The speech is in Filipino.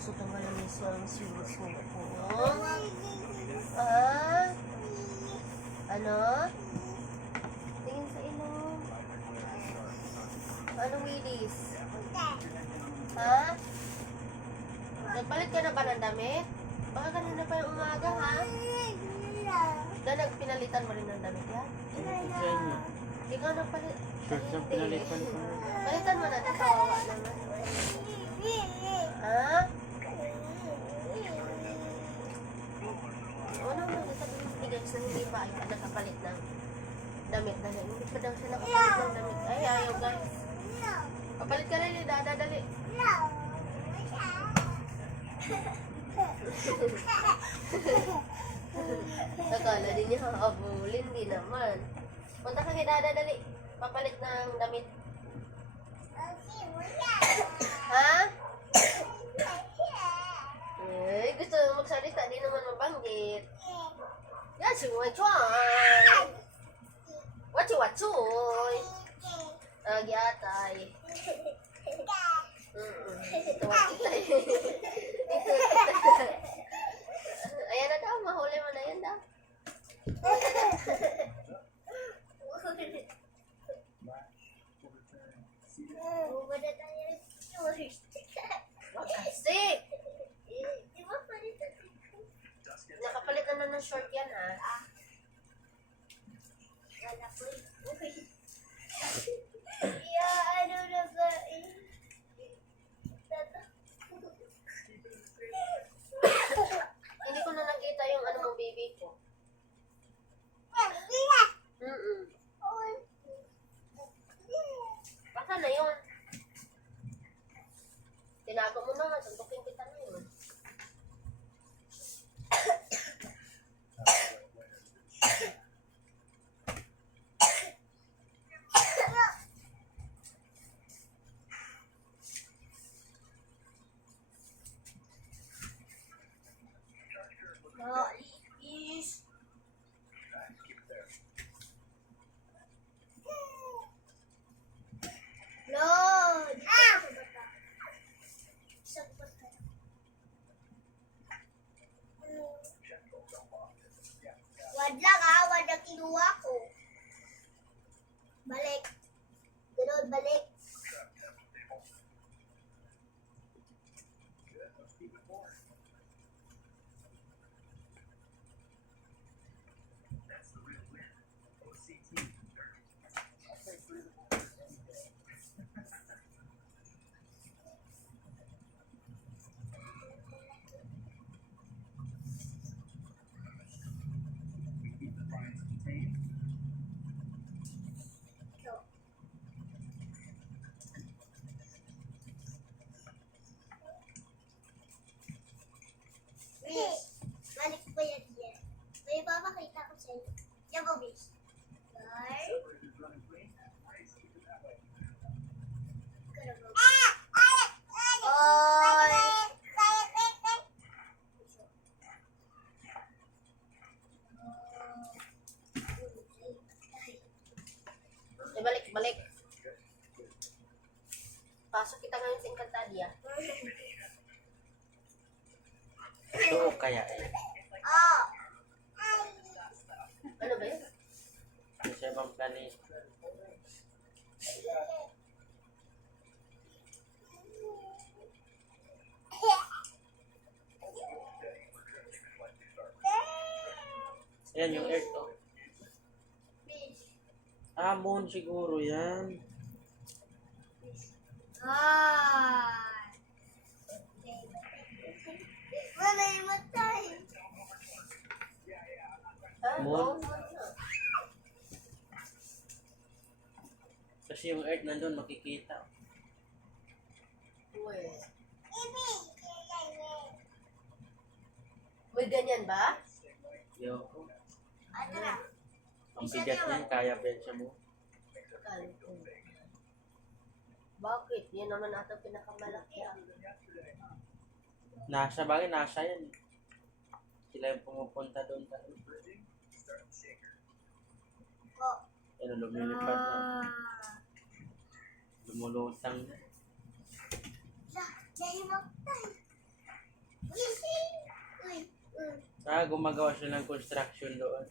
So, tanggalan niya sa siwas mo na po. Ah? Ano? Tingin sa ilong. Ano, Willis? Ha? Nagpalit ka na ba ng damit? Baka kanina pa yung umaga, ha? Pinalitan mo rin ng damit, ha? Hindi ka nagpalit. Short na pinalitan ko. Palitan mo na, kawawa naman. Ha? Ano mo sasabihin ni Dex na hindi pa ay nakapalit ng damit na rin. Hindi pa daw siya nakapalit ng damit. Ay, ayaw guys. Kapalit ka rin, dali. Akala din niya habulin, di naman. Punta ka kay Dada, dali. Papalit ng damit. Ha? Eh, gusto mo magsalita, di naman mabanggit. Yan, si Wachoy. Wachoy. Giatay. Tuwag-itay. Ayan na daw, mahuli mo na yan daw. Kasi, nakapalitan na ng short yan, ha? Hindi ko na nakita yung ano mo, baby ko. Baka na yun. Tinago mo na nga, suntukin kita na yun. Lord! Wad kinuha ko. Balik. Ganun, balik. Balik ko yan yan. May papakita ko sa'yo. Yan po, Bish. Balik. Pasok kita ngayon sa Encantadia. Oo, kaya eh. Ano ba yun? Kasi bang planis. Ayan yung earth to. Ah, moon siguro yan. Wala yung matay. Moon. Kasi yung earth nandun makikita. May ganyan ba? Yo. Ang bigat niyan, kaya bensya mo. Bakit? Yan naman ata pinakamalaki. Nasa bagay, nasa yan. Sila yung pumupunta doon. Pero lumilipad na. Lumulutang na. gumagawa siya ng construction doon.